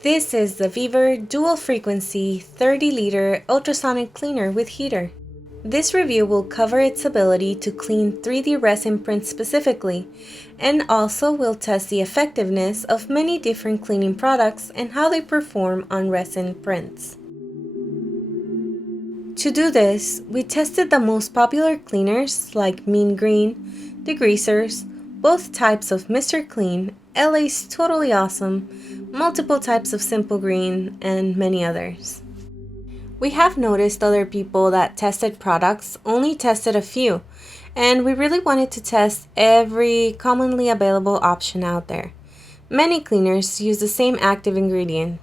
This is the Vevor dual frequency 30-liter ultrasonic cleaner with heater. This review will cover its ability to clean 3D resin prints specifically, and also will test the effectiveness of many different cleaning products and how they perform on resin prints. To do this, we tested the most popular cleaners like Mean Green, degreasers, both types of Mr. Clean, LA's Totally Awesome, multiple types of Simple Green, and many others. We have noticed other people that tested products only tested a few, and we really wanted to test every commonly available option out there. Many cleaners use the same active ingredients,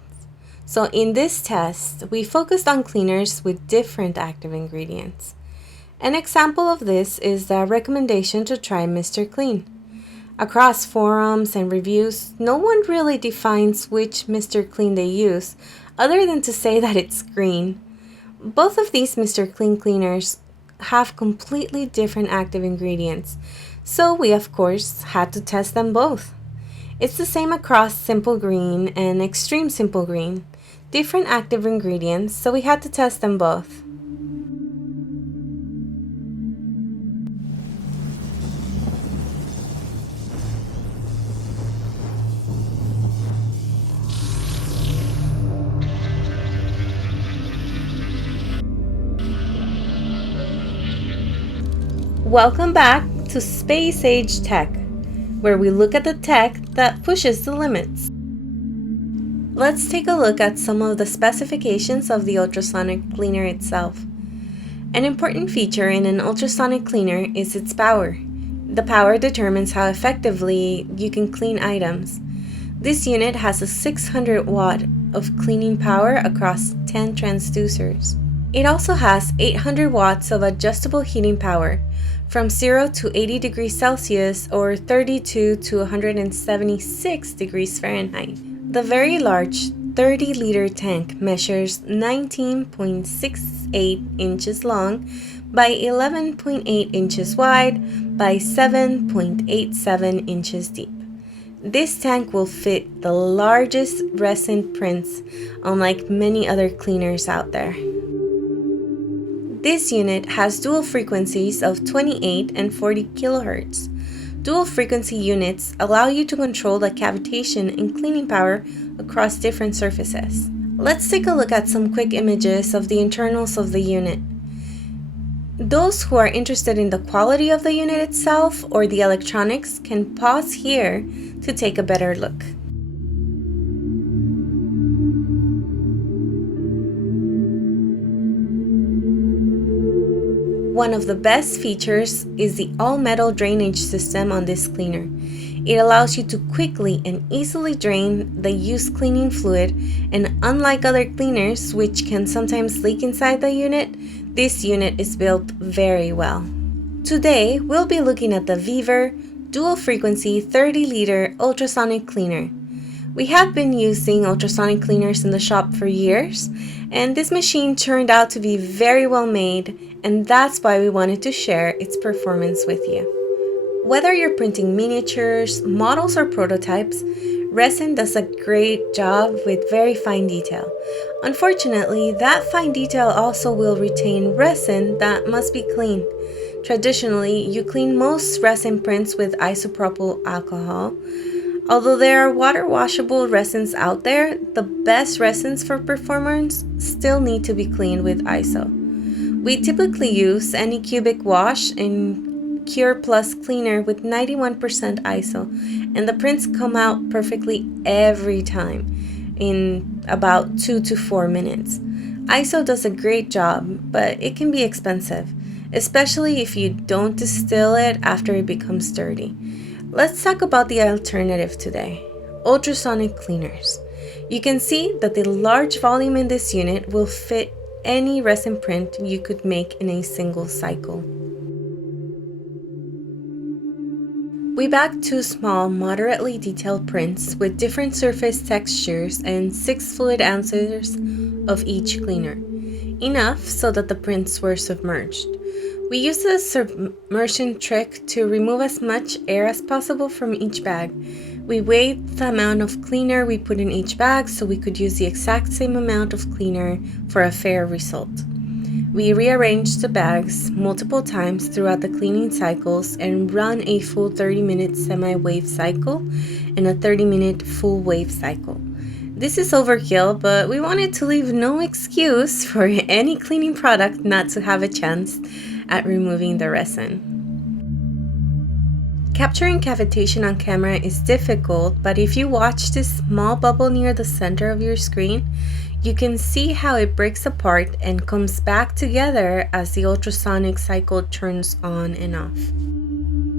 so in this test, we focused on cleaners with different active ingredients. An example of this is the recommendation to try Mr. Clean. Across forums and reviews, no one really defines which Mr. Clean they use, other than to say that it's green. Both of these Mr. Clean cleaners have completely different active ingredients, so we of course had to test them both. It's the same across Simple Green and Extreme Simple Green, different active ingredients, so we had to test them both. Welcome back to Space Age Tech, where we look at the tech that pushes the limits. Let's take a look at some of the specifications of the ultrasonic cleaner itself. An important feature in an ultrasonic cleaner is its power. The power determines how effectively you can clean items. This unit has a 600 watt of cleaning power across 10 transducers. It also has 800 watts of adjustable heating power, from 0 to 80 degrees Celsius or 32 to 176 degrees Fahrenheit. The very large 30-liter tank measures 19.68 inches long by 11.8 inches wide by 7.87 inches deep. This tank will fit the largest resin prints, unlike many other cleaners out there. This unit has dual frequencies of 28 and 40 kHz. Dual frequency units allow you to control the cavitation and cleaning power across different surfaces. Let's take a look at some quick images of the internals of the unit. Those who are interested in the quality of the unit itself or the electronics can pause here to take a better look. One of the best features is the all-metal drainage system on this cleaner. It allows you to quickly and easily drain the used cleaning fluid, and unlike other cleaners which can sometimes leak inside the unit, this unit is built very well. Today, we'll be looking at the Vevor dual frequency 30-liter ultrasonic cleaner. We have been using ultrasonic cleaners in the shop for years, and this machine turned out to be very well made, and that's why we wanted to share its performance with you. Whether you're printing miniatures, models, or prototypes, resin does a great job with very fine detail. Unfortunately, that fine detail also will retain resin that must be cleaned. Traditionally, you clean most resin prints with isopropyl alcohol. Although there are water-washable resins out there, the best resins for performance still need to be cleaned with ISO. We typically use any cubic wash and Cure Plus cleaner with 91% ISO, and the prints come out perfectly every time in about 2 to 4 minutes. ISO does a great job, but it can be expensive, especially if you don't distill it after it becomes dirty. Let's talk about the alternative today, ultrasonic cleaners. You can see that the large volume in this unit will fit any resin print you could make in a single cycle. We bagged 2 small, moderately detailed prints with different surface textures and 6 fluid ounces of each cleaner, enough so that the prints were submerged. We used a submersion trick to remove as much air as possible from each bag. We weighed the amount of cleaner we put in each bag so we could use the exact same amount of cleaner for a fair result. We rearranged the bags multiple times throughout the cleaning cycles and run a full 30-minute semi-wave cycle and a 30-minute full wave cycle. This is overkill, but we wanted to leave no excuse for any cleaning product not to have a chance at removing the resin. Capturing cavitation on camera is difficult, but if you watch this small bubble near the center of your screen, you can see how it breaks apart and comes back together as the ultrasonic cycle turns on and off.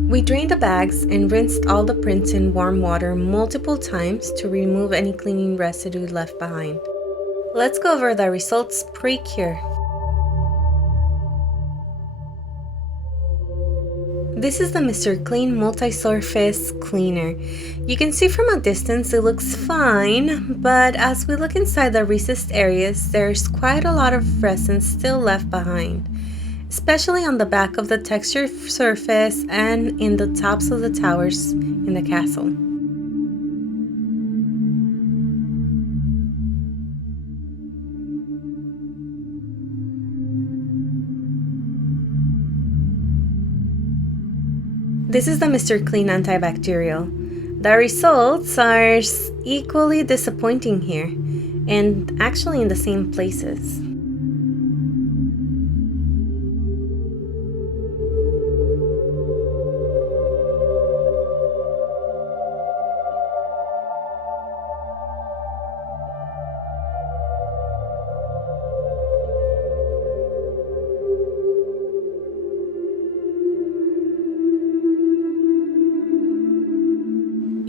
We drained the bags and rinsed all the prints in warm water multiple times to remove any cleaning residue left behind. Let's go over the results pre-cure. This is the Mr. Clean multi-surface cleaner. You can see from a distance it looks fine, but as we look inside the recessed areas, there's quite a lot of resin still left behind, especially on the back of the textured surface and in the tops of the towers in the castle. This is the Mr. Clean antibacterial. The results are equally disappointing here, and actually in the same places.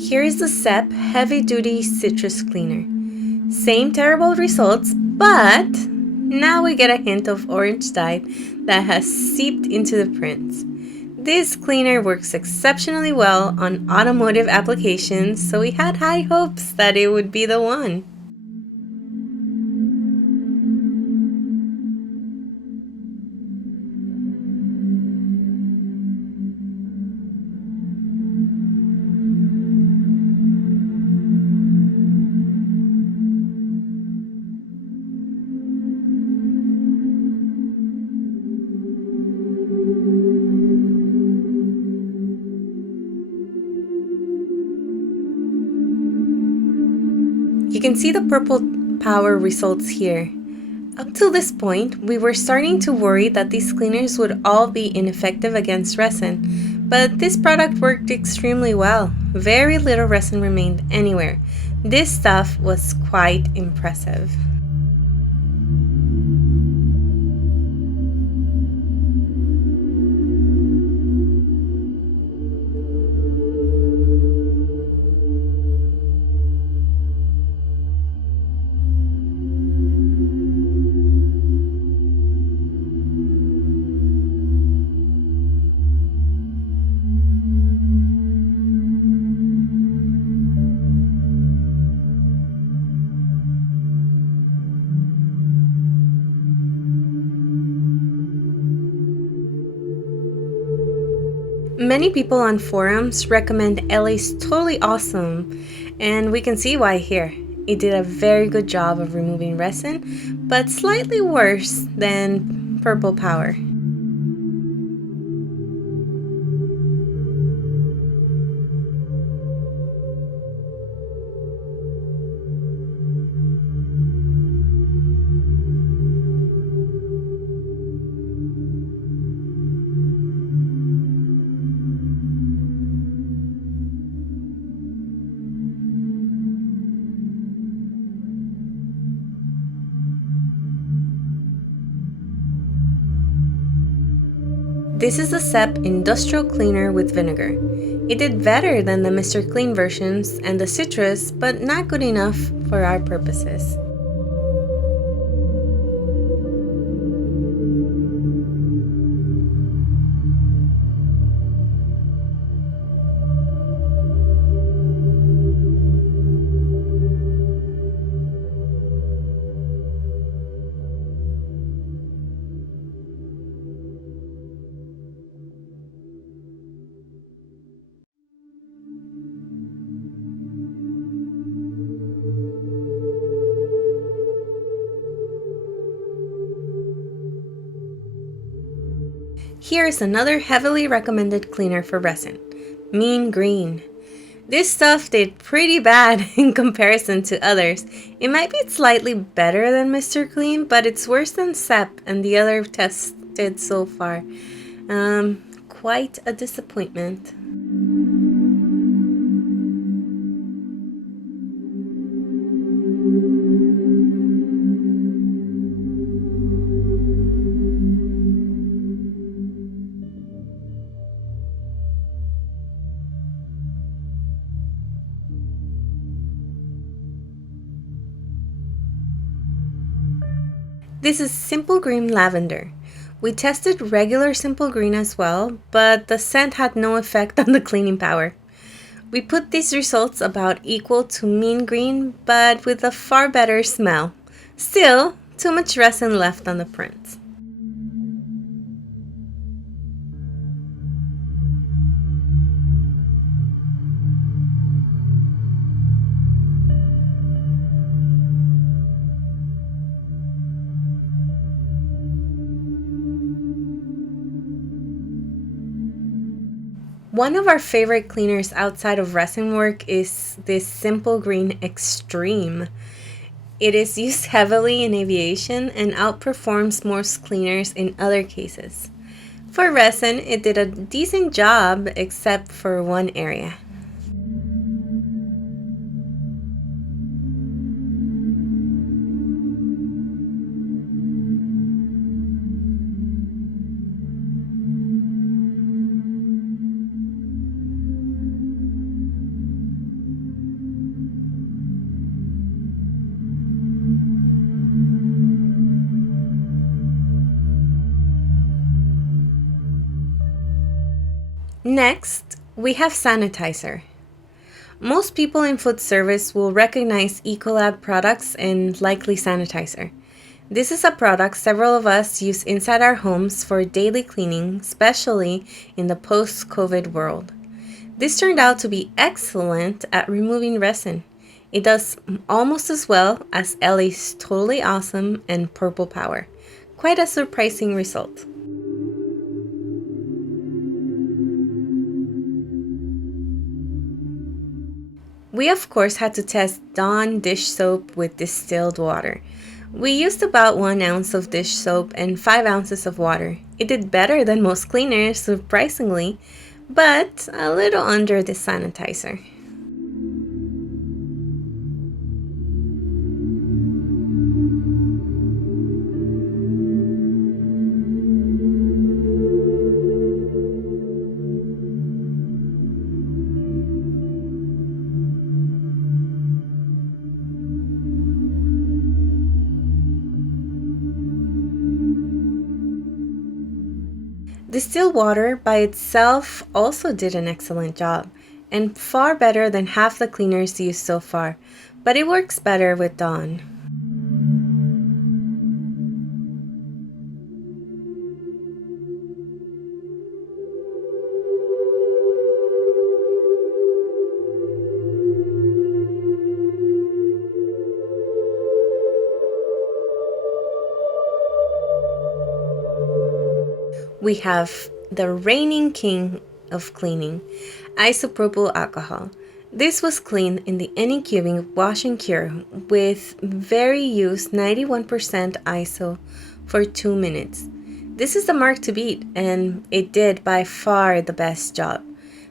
Here is the SEP Heavy Duty Citrus Cleaner. Same terrible results, but now we get a hint of orange dye that has seeped into the prints. This cleaner works exceptionally well on automotive applications, so we had high hopes that it would be the one. You can see the purple power results here. Up till this point, we were starting to worry that these cleaners would all be ineffective against resin, but this product worked extremely well. Very little resin remained anywhere. This stuff was quite impressive. Many people on forums recommend LA's totally awesome, and we can see why here. It did a very good job of removing resin, but slightly worse than Purple Power. This is the SEP Industrial Cleaner with Vinegar. It did better than the Mr. Clean versions and the Citrus, but not good enough for our purposes. Here is another heavily recommended cleaner for resin, Mean Green. This stuff did pretty bad in comparison to others. It might be slightly better than Mr. Clean, but it's worse than SEP and the other tests did so far. Quite a disappointment. This is Simple Green Lavender. We tested regular Simple Green as well, but the scent had no effect on the cleaning power. We put these results about equal to Mean Green, but with a far better smell. Still, too much resin left on the print. One of our favorite cleaners outside of resin work is this Simple Green Extreme. It is used heavily in aviation and outperforms most cleaners in other cases. For resin, it did a decent job except for one area. Next, we have sanitizer. Most people in food service will recognize Ecolab products and likely sanitizer. This is a product several of us use inside our homes for daily cleaning, especially in the post-COVID world. This turned out to be excellent at removing resin. It does almost as well as Ellie's Totally Awesome and Purple Power. Quite a surprising result. We of course had to test Dawn dish soap with distilled water. We used about 1 ounce of dish soap and 5 ounces of water. It did better than most cleaners, surprisingly, but a little under the sanitizer. Distilled water by itself also did an excellent job, and far better than half the cleaners used so far, but it works better with Dawn. We have the reigning king of cleaning, isopropyl alcohol. This was cleaned in the Anycubic wash and cure with very used 91% ISO for 2 minutes. This is the mark to beat, and it did by far the best job.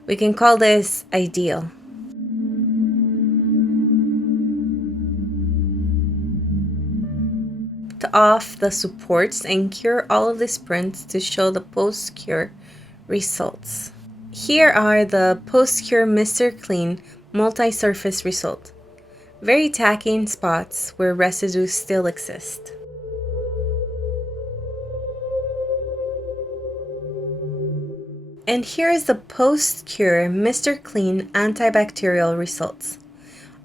We can call this ideal. Off the supports and cure all of these prints to show the post-cure results. Here are the post-cure Mr. Clean multi-surface result. Very tacky in spots where residues still exist. And here is the post-cure Mr. Clean antibacterial results.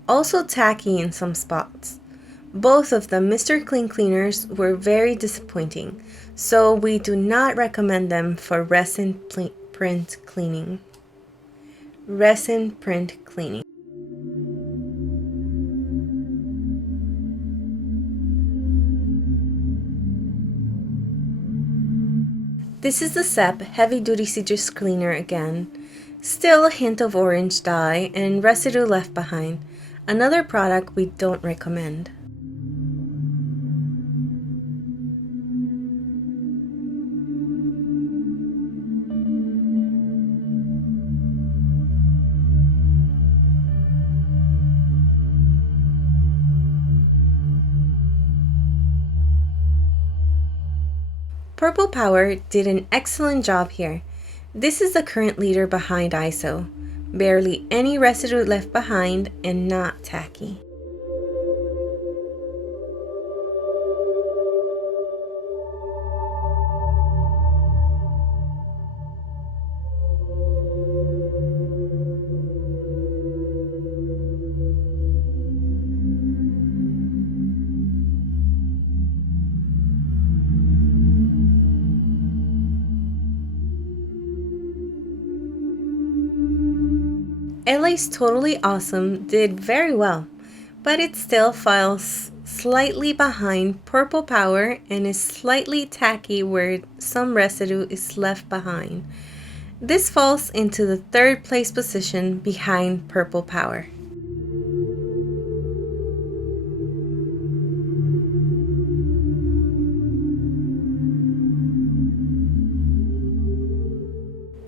Also tacky in some spots. Both of the Mr. Clean cleaners were very disappointing, so we do not recommend them for resin print cleaning. Resin print cleaning. This is the SEP Heavy Duty Citrus Cleaner again. Still a hint of orange dye and residue left behind. Another product we don't recommend. Purple Power did an excellent job here. This is the current leader behind ISO. Barely any residue left behind and not tacky. LA's Totally Awesome did very well, but it still falls slightly behind Purple Power and is slightly tacky where some residue is left behind. This falls into the third place position behind Purple Power.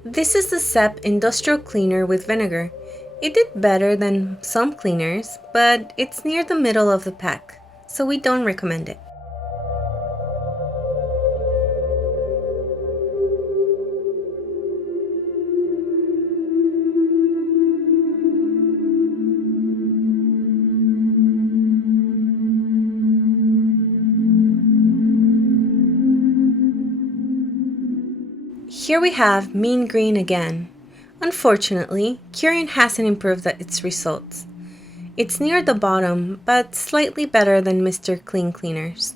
This is the SEP Industrial Cleaner with vinegar. It did better than some cleaners, but it's near the middle of the pack, so we don't recommend it. Here we have Mean Green again. Unfortunately, Curian hasn't improved its results. It's near the bottom, but slightly better than Mr. Clean Cleaners.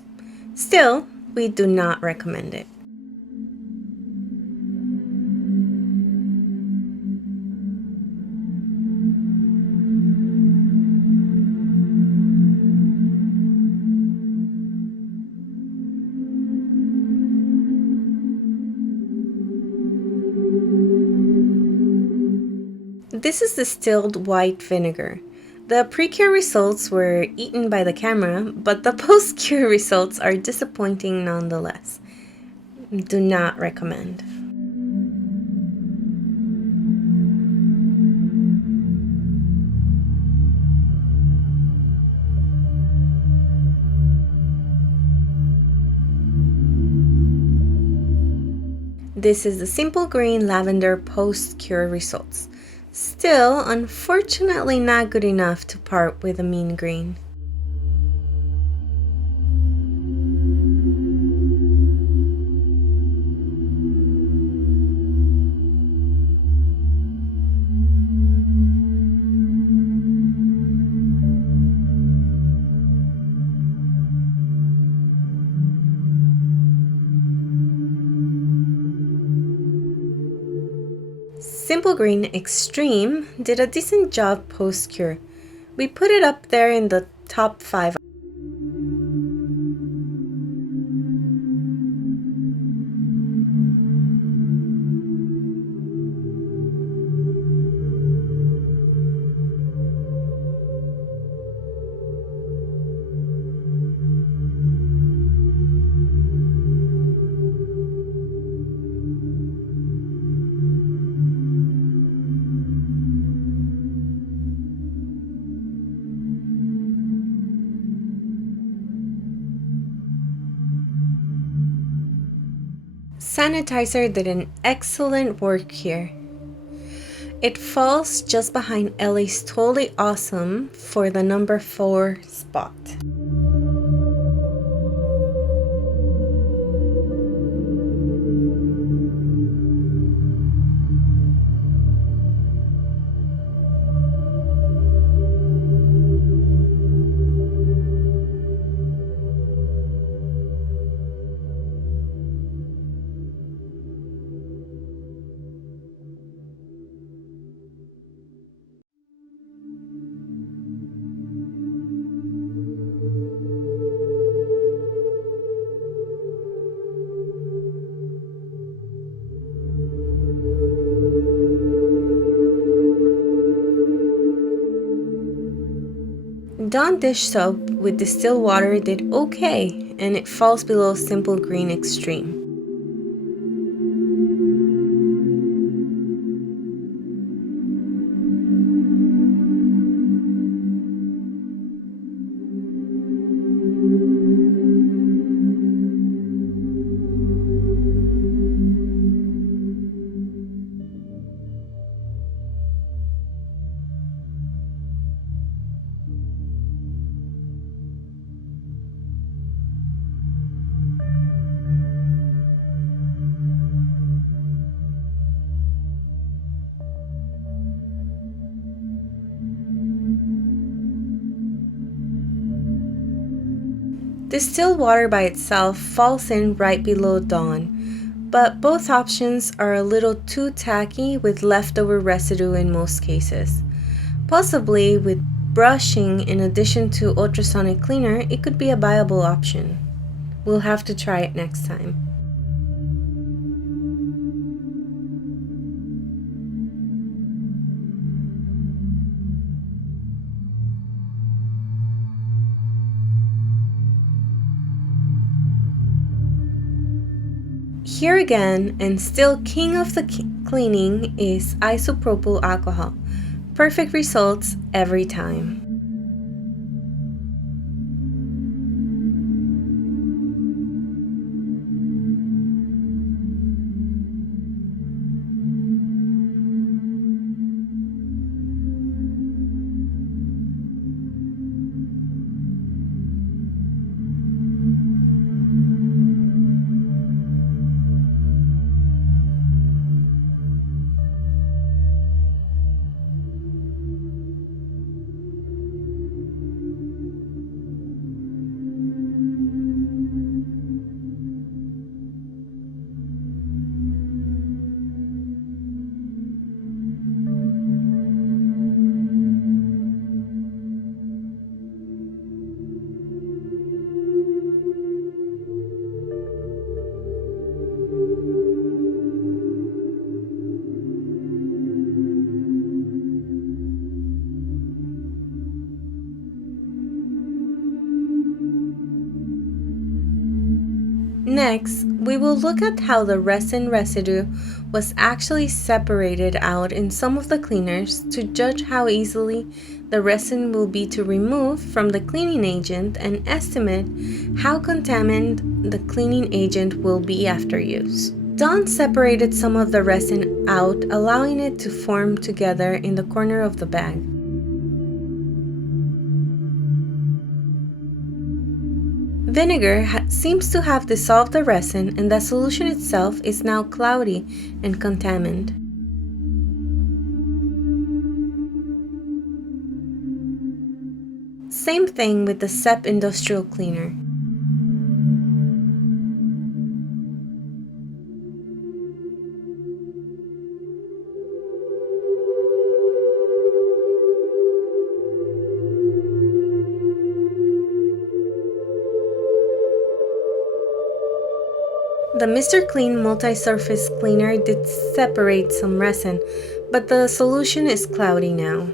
Still, we do not recommend it. This is distilled white vinegar. The pre-cure results were eaten by the camera, but the post-cure results are disappointing nonetheless. Do not recommend. This is the Simple Green Lavender post-cure results. Still, unfortunately not good enough to part with a Mean Green. Simple Green Extreme did a decent job post-cure. We put it up there in the top 5. Sanitizer did an excellent work here. It falls just behind LA's Totally Awesome for the number 4 spot. Dawn dish soap with distilled water did okay, and it falls below Simple Green Extreme. Distilled water by itself falls in right below Dawn, but both options are a little too tacky with leftover residue in most cases. Possibly with brushing in addition to ultrasonic cleaner, it could be a viable option. We'll have to try it next time. Here again, and still king of the cleaning, is isopropyl alcohol. Perfect results every time. Next, we will look at how the resin residue was actually separated out in some of the cleaners to judge how easily the resin will be to remove from the cleaning agent and estimate how contaminated the cleaning agent will be after use. Dawn separated some of the resin out, allowing it to form together in the corner of the bag. Vinegar seems to have dissolved the resin, and the solution itself is now cloudy and contaminated. Same thing with the SEP industrial cleaner. The Mr. Clean multi-surface cleaner did separate some resin, but the solution is cloudy now.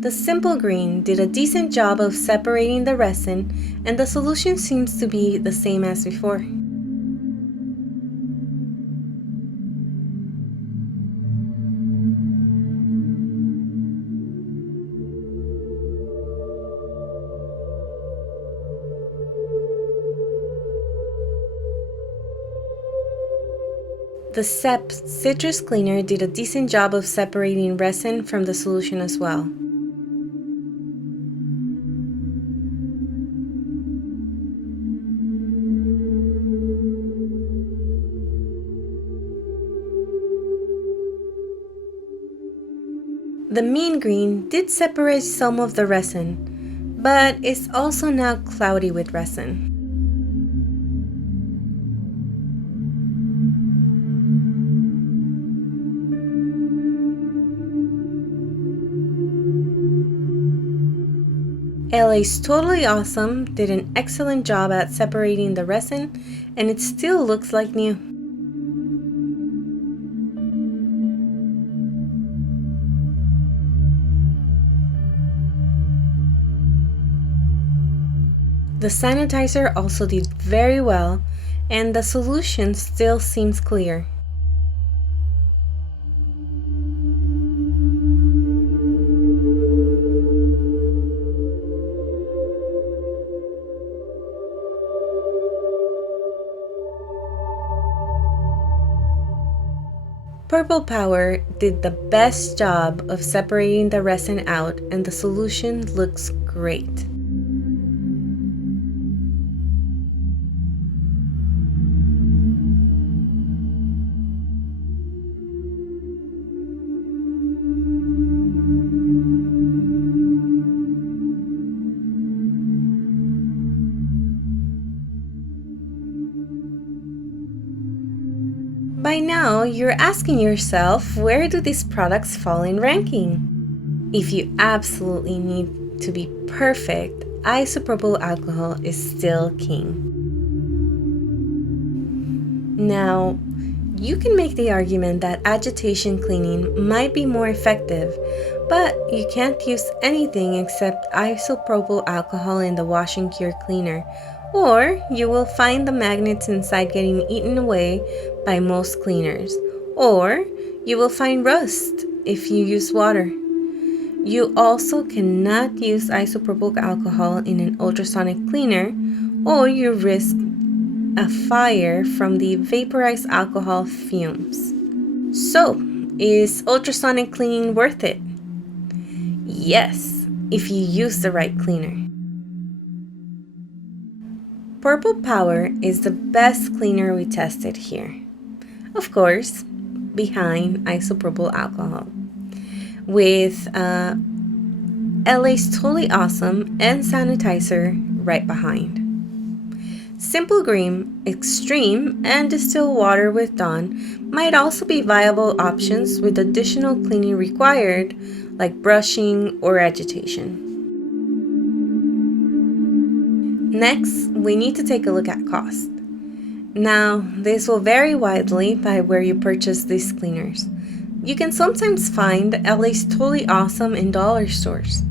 The Simple Green did a decent job of separating the resin, and the solution seems to be the same as before. The SEP citrus cleaner did a decent job of separating resin from the solution as well. The mean green did separate some of the resin, but is also now cloudy with resin. LA's Totally Awesome did an excellent job at separating the resin, and it still looks like new. The sanitizer also did very well, and the solution still seems clear. Purple Power did the best job of separating the resin out, and the solution looks great. By now, you're asking yourself, where do these products fall in ranking? If you absolutely need to be perfect, isopropyl alcohol is still king. Now, you can make the argument that agitation cleaning might be more effective, but you can't use anything except isopropyl alcohol in the wash and cure cleaner, or you will find the magnets inside getting eaten away by most cleaners, or you will find rust if you use water. You also cannot use isopropyl alcohol in an ultrasonic cleaner, or you risk a fire from the vaporized alcohol fumes. So, is ultrasonic cleaning worth it? Yes, if you use the right cleaner. Purple Power is the best cleaner we tested here. Of course, behind isopropyl alcohol, with LA's Totally Awesome and sanitizer right behind. Simple Green, Extreme, and distilled water with Dawn might also be viable options with additional cleaning required, like brushing or agitation. Next, we need to take a look at cost. Now, this will vary widely by where you purchase these cleaners. You can sometimes find LA's Totally Awesome in dollar stores.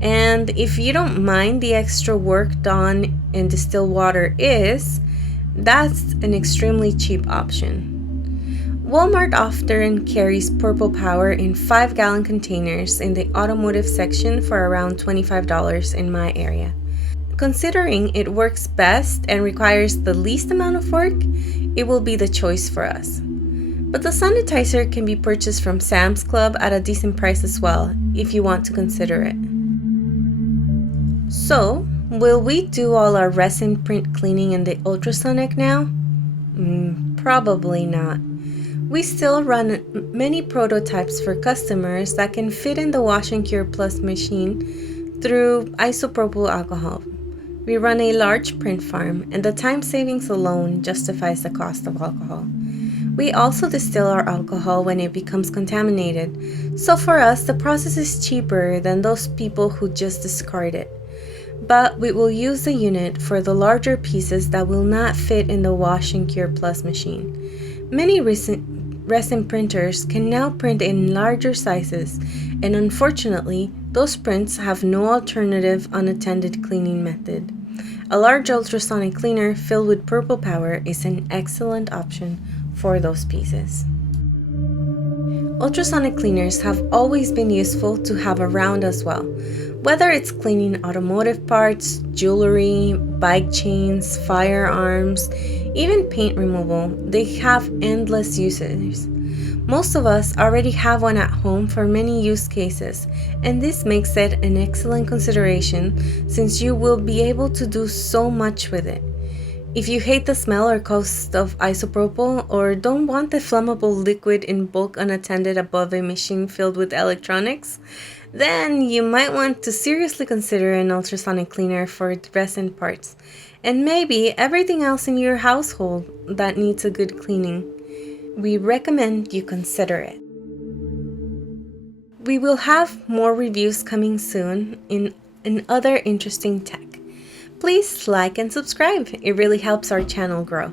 And if you don't mind the extra work done in distilled water that's an extremely cheap option. Walmart often carries Purple Power in 5-gallon containers in the automotive section for around $25 in my area. Considering it works best and requires the least amount of work, it will be the choice for us. But the sanitizer can be purchased from Sam's Club at a decent price as well, if you want to consider it. So, will we do all our resin print cleaning in the ultrasonic now? Probably not. We still run many prototypes for customers that can fit in the Wash and Cure Plus machine through isopropyl alcohol. We run a large print farm, and the time savings alone justifies the cost of alcohol. We also distill our alcohol when it becomes contaminated, so for us the process is cheaper than those people who just discard it. But we will use the unit for the larger pieces that will not fit in the Wash and Cure Plus machine. Many resin printers can now print in larger sizes, and unfortunately, those prints have no alternative unattended cleaning method. A large ultrasonic cleaner filled with Purple Power is an excellent option for those pieces. Ultrasonic cleaners have always been useful to have around as well. Whether it's cleaning automotive parts, jewelry, bike chains, firearms, even paint removal, they have endless uses. Most of us already have one at home for many use cases, and this makes it an excellent consideration since you will be able to do so much with it. If you hate the smell or cost of isopropyl, or don't want the flammable liquid in bulk unattended above a machine filled with electronics, then you might want to seriously consider an ultrasonic cleaner for resin parts, and maybe everything else in your household that needs a good cleaning. We recommend you consider it. We will have more reviews coming soon in and other interesting tech. Please like and subscribe. It really helps our channel grow.